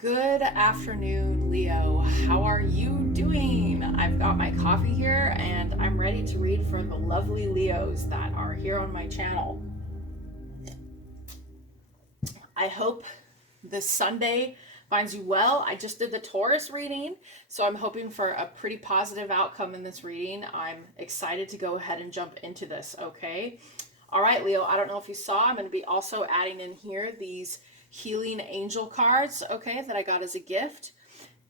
Good afternoon, Leo. How are you doing? I've got my coffee here and I'm ready to read for the lovely Leos that are here on my channel. I hope this Sunday finds you well. I just did the Taurus reading, so I'm hoping for a pretty positive outcome in this reading. I'm excited to go ahead and jump into this, okay? All right, Leo, I don't know if you saw, I'm going to be also adding in here these healing angel cards, okay, that I got as a gift.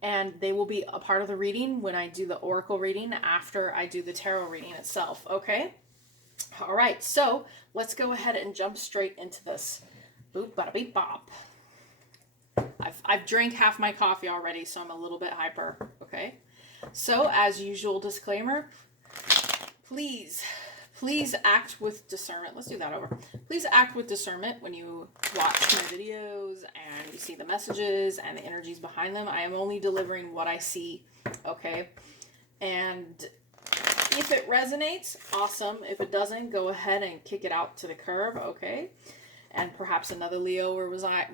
And they will be a part of the reading when I do the oracle reading after I do the tarot reading itself, okay? All right, so let's go ahead and jump straight into this. Boop, bada beep, bop. I've drank half my coffee already, so I'm a little bit hyper, okay? So, as usual, disclaimer, please act with discernment. Let's do that over. Please act with discernment when you watch my videos and you see the messages and the energies behind them. I am only delivering what I see, okay? And if it resonates, awesome. If it doesn't, go ahead and kick it out to the curb, okay? And perhaps another Leo will resonate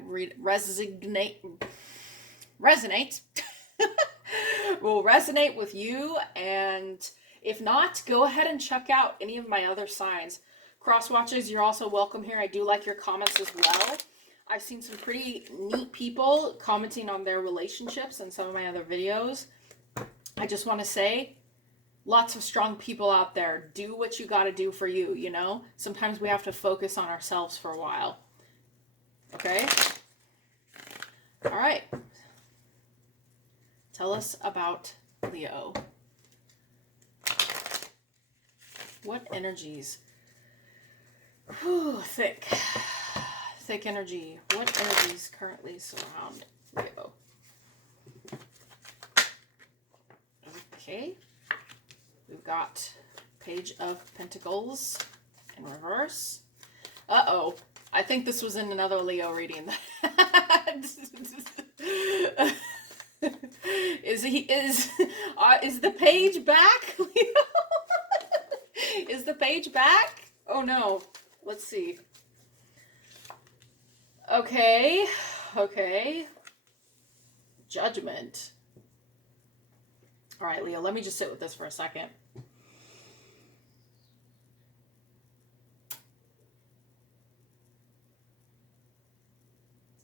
will resonate with you. And if not, go ahead and check out any of my other signs. Cross watches, you're also welcome here. I do like your comments as well. I've seen some pretty neat people commenting on their relationships in some of my other videos. I just want to say, lots of strong people out there. Do what you got to do for you, you know? Sometimes we have to focus on ourselves for a while. Okay? All right. Tell us about Leo. What energies? Whew, thick energy. What energies currently surround Leo? Okay. We've got Page of Pentacles in reverse. Uh-oh. I think this was in another Leo reading. Is the page back, Leo? Is the page back? Oh no. Let's see. Okay. Judgment. All right, Leo, let me just sit with this for a second.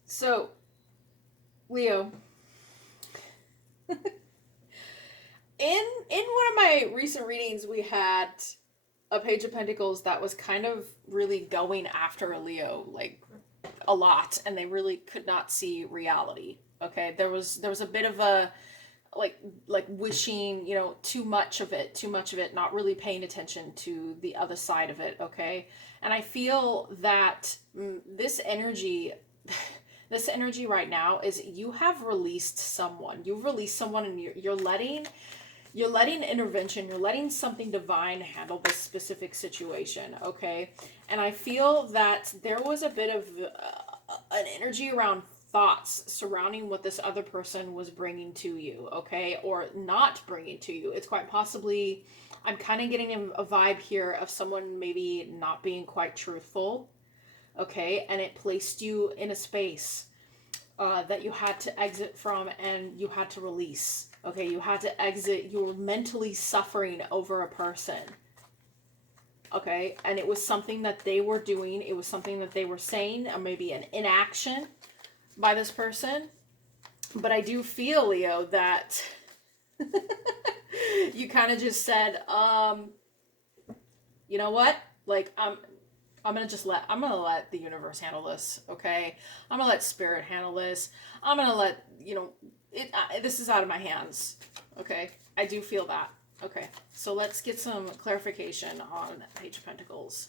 So, Leo, in one of my recent readings, we had a Page of Pentacles that was kind of really going after a Leo, like a lot, and they really could not see reality. Okay, there was a bit of a like wishing, you know, too much of it, not really paying attention to the other side of it. Okay, and I feel that this energy right now is you have released someone. You've released someone, and you're letting intervention, you're letting something divine handle this specific situation, okay? And I feel that there was a bit of an energy around thoughts surrounding what this other person was bringing to you, okay? Or not bringing to you. It's quite possibly, I'm kind of getting a vibe here of someone maybe not being quite truthful, okay? And it placed you in a space that you had to exit from and you had to release. Okay, you had to exit. You were mentally suffering over a person. Okay, and it was something that they were doing. It was something that they were saying, or maybe an inaction by this person. But I do feel, Leo, that you kind of just said, you know what? Like, I'm gonna let the universe handle this, okay? I'm gonna let spirit handle this. I'm gonna let, you know, this is out of my hands, okay? I do feel that. Okay, so let's get some clarification on Page of Pentacles.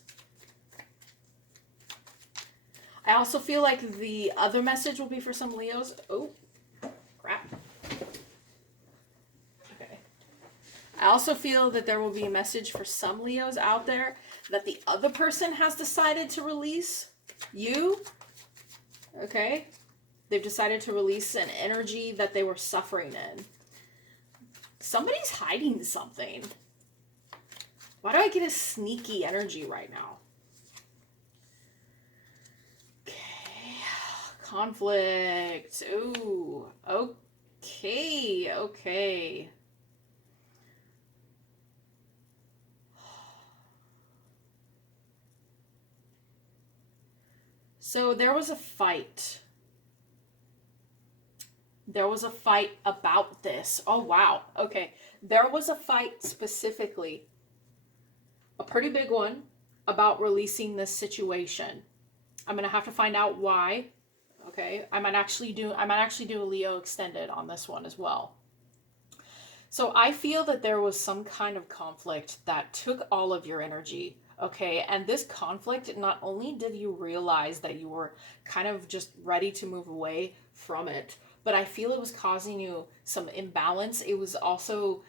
I also feel like the other message will be for some Leos. Oh, crap. Okay. I also feel that there will be a message for some Leos out there that the other person has decided to release you. Okay? They've decided to release an energy that they were suffering in. Somebody's hiding something. Why do I get a sneaky energy right now? Okay. conflict. Ooh, okay, okay. So there was a fight. There was a fight about this. Oh, wow. Okay. There was a fight specifically, a pretty big one, about releasing this situation. I'm going to have to find out why. Okay. I might actually do a Leo extended on this one as well. So I feel that there was some kind of conflict that took all of your energy. Okay. And this conflict, not only did you realize that you were kind of just ready to move away from it, but I feel it was causing you some imbalance. It was also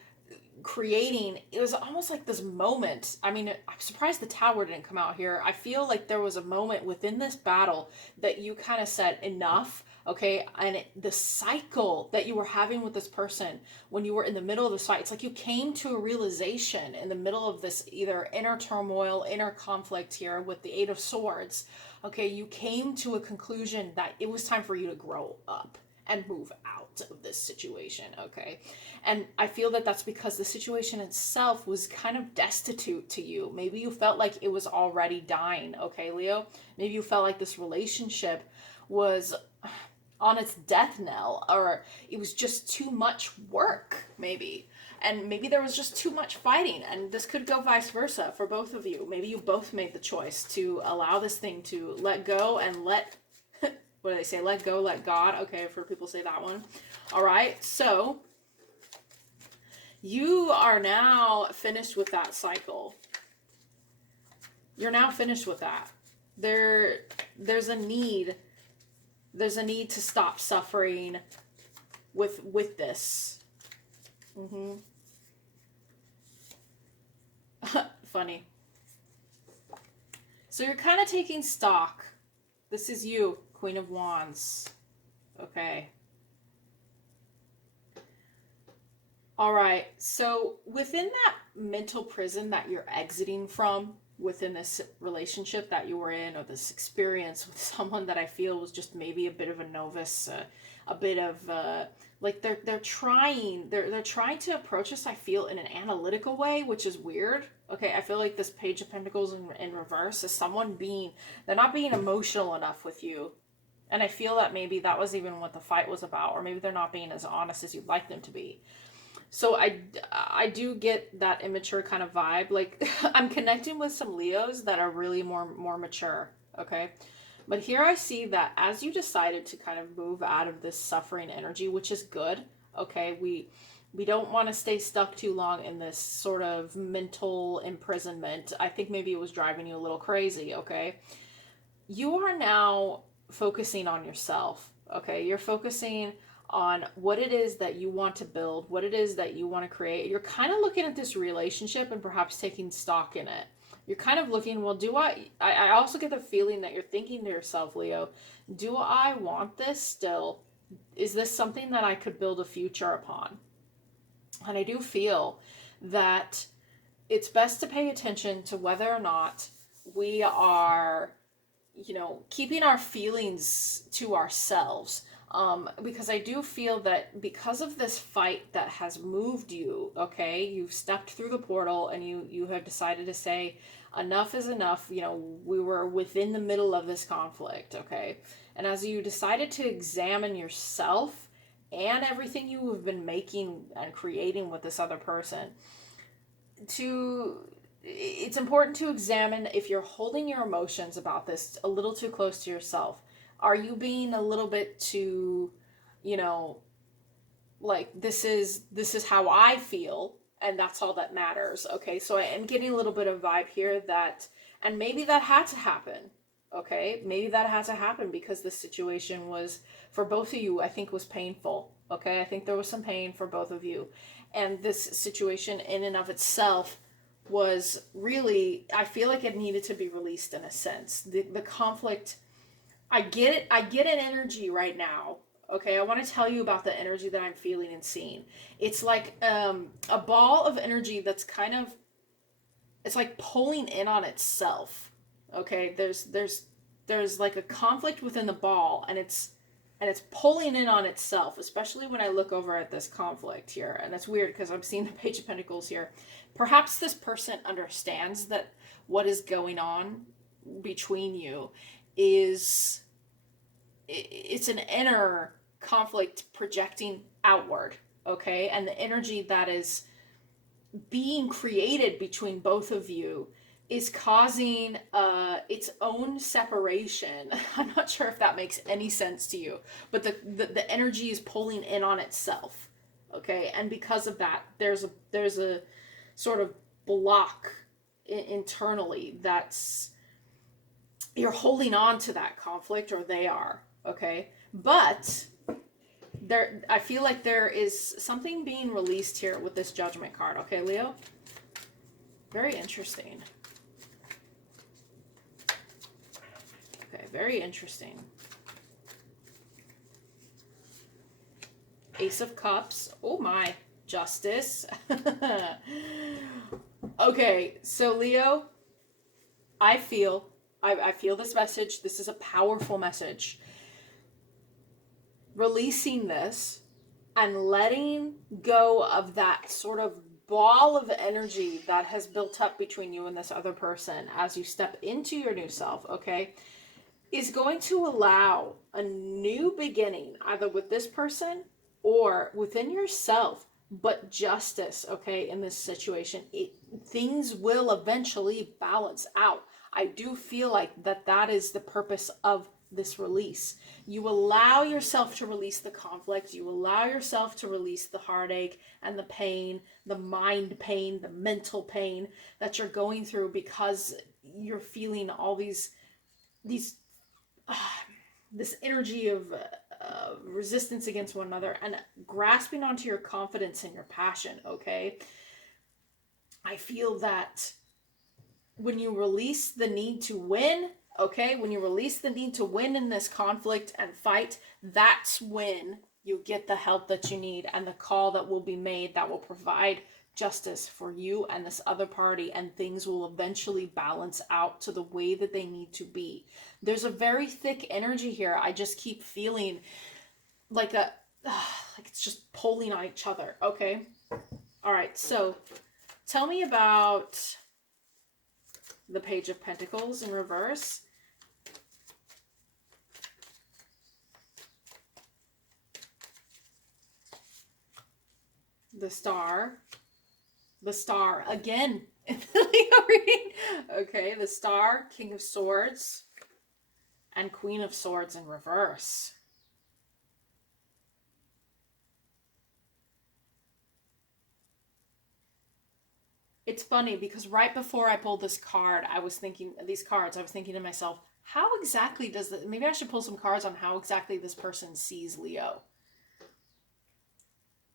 it was almost like this moment. I mean, I'm surprised the tower didn't come out here. I feel like there was a moment within this battle that you kind of said enough, okay? And the cycle that you were having with this person when you were in the middle of this fight, it's like you came to a realization in the middle of this either inner turmoil, inner conflict here with the Eight of Swords, okay? You came to a conclusion that it was time for you to grow up and move out of this situation, okay? And I feel that that's because the situation itself was kind of destitute to you. Maybe you felt like it was already dying, okay, Leo? Maybe you felt like this relationship was on its death knell, or it was just too much work, maybe. And maybe there was just too much fighting, and this could go vice versa for both of you. Maybe you both made the choice to allow this thing to let go and let what do they say? Let go, let God. Okay, for people say that one. All right, so you are now finished with that cycle. You're now finished with that. There's a need. There's a need to stop suffering with this. Funny. So you're kind of taking stock. This is you, Queen of Wands. Okay. All right. So within that mental prison that you're exiting from, within this relationship that you were in, or this experience with someone that I feel was just maybe a bit of a novice, a bit of like they're trying to approach us, I feel, in an analytical way, which is weird. Okay, I feel like this Page of Pentacles in reverse is someone they're not being emotional enough with you. And I feel that maybe that was even what the fight was about, or maybe they're not being as honest as you'd like them to be. So I do get that immature kind of vibe. Like I'm connecting with some Leos that are really more mature, okay? But here I see that as you decided to kind of move out of this suffering energy, which is good, okay? We don't want to stay stuck too long in this sort of mental imprisonment. I think maybe it was driving you a little crazy, okay? You are now focusing on yourself, okay? You're focusing on what it is that you want to build, what it is that you want to create. You're kind of looking at this relationship and perhaps taking stock in it. You're kind of looking, well, I also get the feeling that you're thinking to yourself, Leo, do I want this still? Is this something that I could build a future upon? And I do feel that it's best to pay attention to whether or not we are, keeping our feelings to ourselves. Because I do feel that because of this fight that has moved you, okay, you've stepped through the portal and you have decided to say enough is enough. We were within the middle of this conflict, okay? And as you decided to examine yourself and everything you have been making and creating with this other person, it's important to examine if you're holding your emotions about this a little too close to yourself. Are you being a little bit too, like this is how I feel and that's all that matters, okay? So I am getting a little bit of vibe here and maybe that had to happen, okay? Maybe that had to happen because the situation was, for both of you, I think was painful, okay? I think there was some pain for both of you. And this situation in and of itself was really, I feel like it needed to be released in a sense. The conflict, I get it. I get an energy right now. Okay, I want to tell you about the energy that I'm feeling and seeing. It's like a ball of energy that's kind of, it's like pulling in on itself. Okay, there's there's like a conflict within the ball, and it's pulling in on itself, especially when I look over at this conflict here. And it's weird because I'm seeing the Page of Pentacles here. Perhaps this person understands that what is going on between you is, it's an inner conflict projecting outward, okay? And the energy that is being created between both of you is causing its own separation. I'm not sure if that makes any sense to you, but the energy is pulling in on itself, okay? And because of that, there's a sort of block internally that's, you're holding on to that conflict, or they are, okay? But there, I feel like there is something being released here with this Judgment card, okay, Leo? Very interesting. Okay, very interesting. Ace of Cups. Oh my. Justice. Okay, so Leo, I feel this message. This is a powerful message. Releasing this and letting go of that sort of ball of energy that has built up between you and this other person as you step into your new self, okay, is going to allow a new beginning, either with this person or within yourself, but justice, okay, in this situation. Things will eventually balance out. I do feel like that is the purpose of this release. You allow yourself to release the conflict. You allow yourself to release the heartache and the pain, the mind pain, the mental pain that you're going through because you're feeling all these this energy of resistance against one another and grasping onto your confidence and your passion, okay? I feel that when you release the need to win, okay, when you release the need to win in this conflict and fight, that's when you get the help that you need and the call that will be made that will provide justice for you and this other party, and things will eventually balance out to the way that they need to be. There's a very thick energy here. I just keep feeling like like it's just pulling on each other, okay? All right, so tell me about the Page of Pentacles in reverse. The Star again in the Leo reading. Okay, the Star, King of Swords, and Queen of Swords in reverse. It's funny because right before I pulled this card, I was thinking to myself, how exactly does this, maybe I should pull some cards on how exactly this person sees Leo.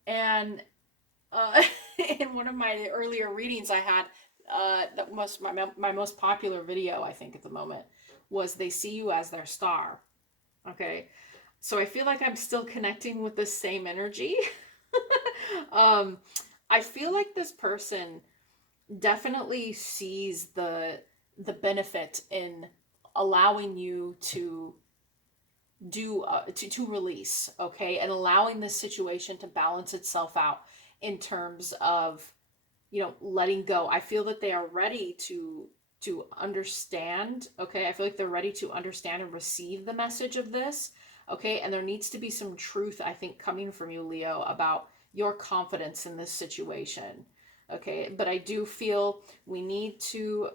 And in one of my earlier readings I had, that was my most popular video, I think, at the moment, was they see you as their star. Okay, so I feel like I'm still connecting with the same energy. I feel like this person definitely sees the benefit in allowing you to do to release, okay, and allowing this situation to balance itself out in terms of, you know, letting go. I feel that they are ready to understand, okay? I feel like they're ready to understand and receive the message of this, okay? And there needs to be some truth, I think, coming from you, Leo, about your confidence in this situation, okay? But I do feel we need to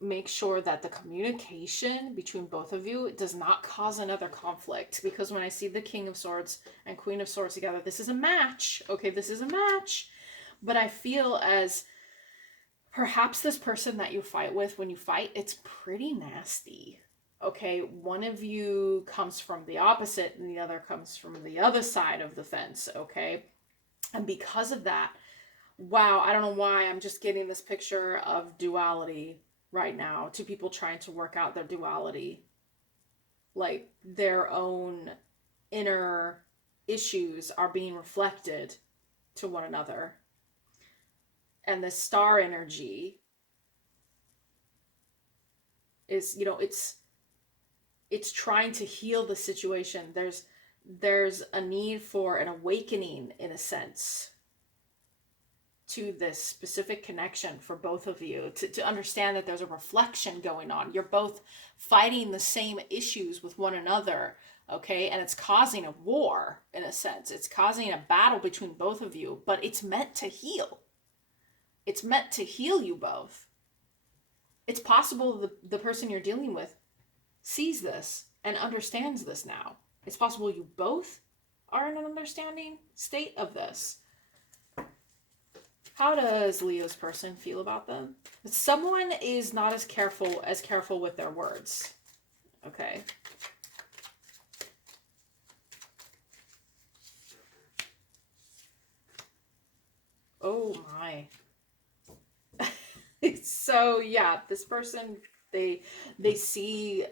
make sure that the communication between both of you does not cause another conflict, because when I see the King of Swords and Queen of Swords together, this is a match, okay? This is a match. But I feel as perhaps this person that you fight with, when you fight, it's pretty nasty, okay? One of you comes from the opposite and the other comes from the other side of the fence, okay? And because of that, wow, I don't know why, I'm just getting this picture of duality right now, two people trying to work out their duality, like their own inner issues are being reflected to one another. And the star energy is, you know, it's it's trying to heal the situation. There's a need for an awakening, in a sense, to this specific connection for both of you, to understand that there's a reflection going on. You're both fighting the same issues with one another, okay? And it's causing a war, in a sense. It's causing a battle between both of you, but it's meant to heal. It's meant to heal you both. It's possible the person you're dealing with sees this and understands this now. It's possible you both are in an understanding state of this. How does Leo's person feel about them? Someone is not as careful with their words. Okay. Oh my. So yeah, this person, they see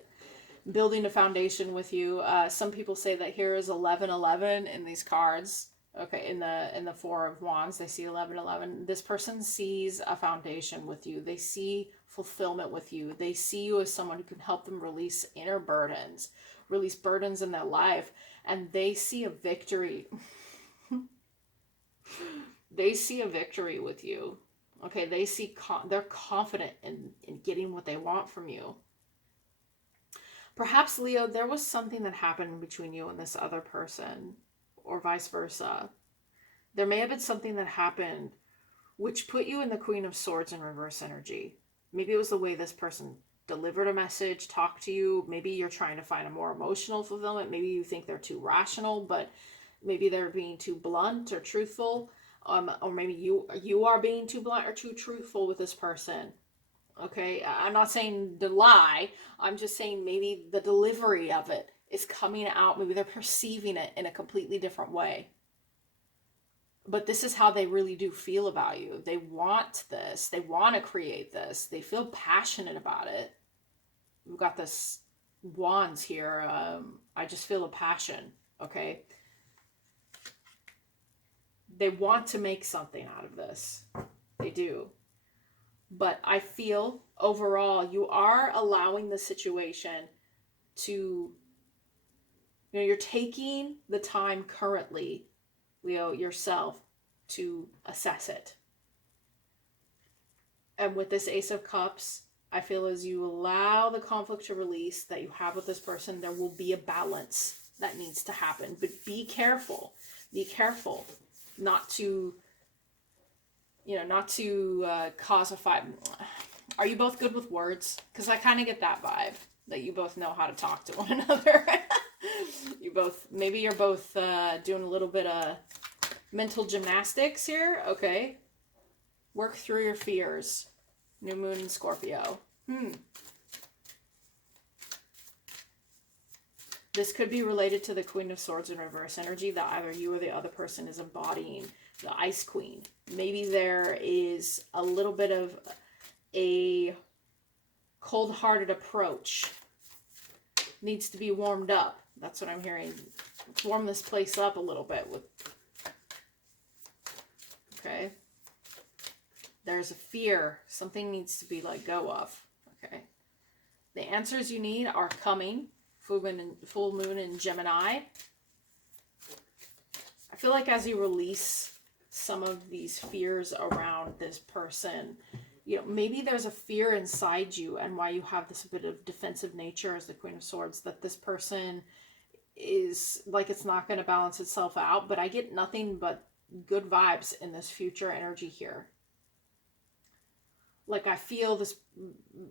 building a foundation with you. Some people say that here is 1111 in these cards. Okay, in the Four of Wands, they see 1111. This person sees a foundation with you. They see fulfillment with you. They see you as someone who can help them release inner burdens, release burdens in their life, and they see a victory. They see a victory with you. Okay, they see they're confident in getting what they want from you. Perhaps, Leo, there was something that happened between you and this other person, or vice versa. There may have been something that happened which put you in the Queen of Swords in reverse energy. Maybe it was the way this person delivered a message, talked to you. Maybe you're trying to find a more emotional fulfillment. Maybe you think they're too rational, but maybe they're being too blunt or truthful. Or maybe you are being too blunt or too truthful with this person. Okay, I'm not saying to lie. I'm just saying maybe the delivery of it is coming out. Maybe they're perceiving it in a completely different way. But this is how they really do feel about you. They want this. They want to create this. They feel passionate about it. We've got this wands here. I just feel a passion. Okay. They want to make something out of this. They do. But I feel overall you are allowing the situation to, you're taking the time currently, Leo, yourself, to assess it. And with this Ace of Cups, I feel as you allow the conflict to release that you have with this person, there will be a balance that needs to happen. But be careful. Be careful not to, cause a fight. Are you both good with words? Because I kind of get that vibe that you both know how to talk to one another. Maybe you're both doing a little bit of mental gymnastics here. Okay. Work through your fears. New moon in Scorpio. This could be related to the Queen of Swords in reverse energy that either you or the other person is embodying, the Ice Queen. Maybe there is a little bit of a cold-hearted approach. Needs to be warmed up. That's what I'm hearing. Let's warm this place up a little bit. Okay. There's a fear. Something needs to be let go of. Okay. The answers you need are coming. Full moon in Gemini. I feel like as you release some of these fears around this person, maybe there's a fear inside you, and why you have this bit of defensive nature as the Queen of Swords, that this person is like it's not going to balance itself out. But I get nothing but good vibes in this future energy here. Like I feel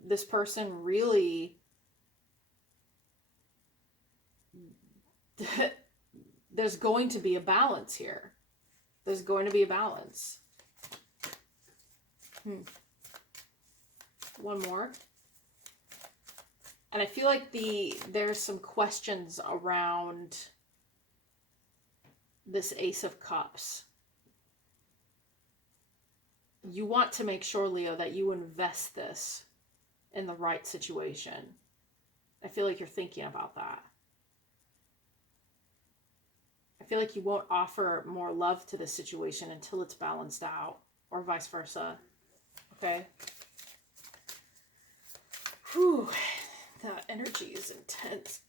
this person really there's going to be a balance here. There's going to be a balance. One more. And I feel like there's some questions around this Ace of Cups. You want to make sure, Leo, that you invest this in the right situation. I feel like you're thinking about that. I feel like you won't offer more love to this situation until it's balanced out, or vice versa. Okay? Whew. That energy is intense.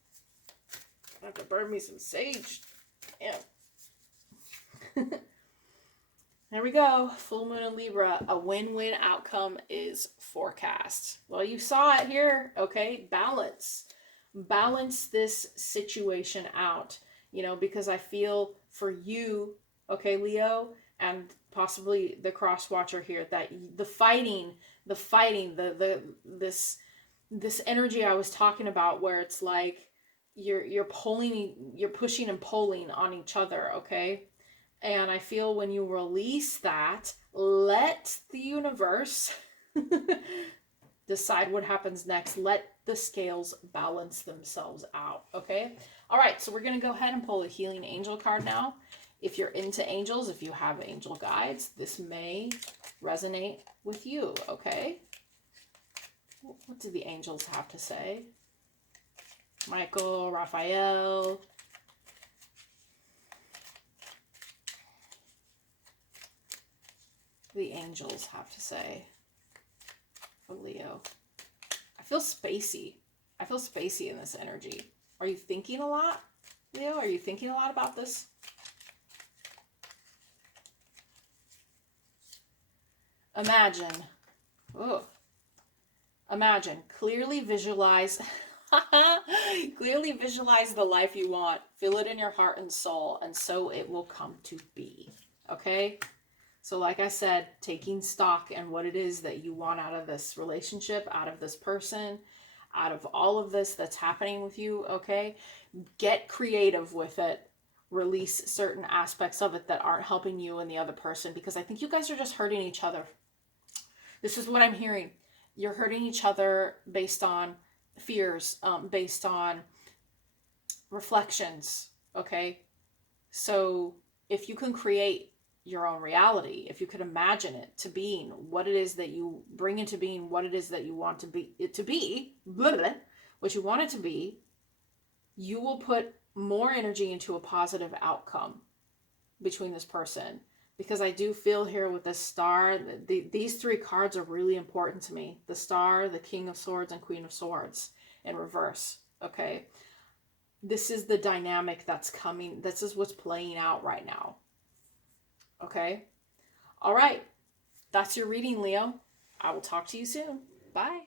I have to burn me some sage. Damn. There we go. Full moon in Libra. A win-win outcome is forecast. Well, you saw it here. Okay. Balance. Balance this situation out. You know, because I feel for you, okay, Leo, and possibly the cross watcher here, that this energy I was talking about, where it's like you're pushing and pulling on each other, okay? And I feel when you release that, let the universe decide what happens next. Let the scales balance themselves out, okay? All right, so we're going to go ahead and pull a healing angel card now. If you're into angels, if you have angel guides, this may resonate with you, okay? What do the angels have to say? Michael, Raphael. The angels have to say for Leo. I feel spacey. I feel spacey in this energy. Are you thinking a lot, Leo? Are you thinking a lot about this? Imagine. Oh. Imagine. Clearly visualize. Clearly visualize the life you want. Feel it in your heart and soul, and so it will come to be. Okay? So like I said, taking stock in what it is that you want out of this relationship, out of this person, out of all of this that's happening with you, okay? Get creative with it. Release certain aspects of it that aren't helping you and the other person, because I think you guys are just hurting each other. This is what I'm hearing. You're hurting each other based on fears, based on reflections, okay? So if you can create your own reality, if you could imagine it to being what it is that you bring into being, what it is that you want to be, blah, blah, what you want it to be, you will put more energy into a positive outcome between this person. Because I do feel here with the star, these three cards are really important to me. The star, the King of Swords, and Queen of Swords in reverse, okay? This is the dynamic that's coming. This is what's playing out right now. Okay? All right. That's your reading, Leo. I will talk to you soon. Bye.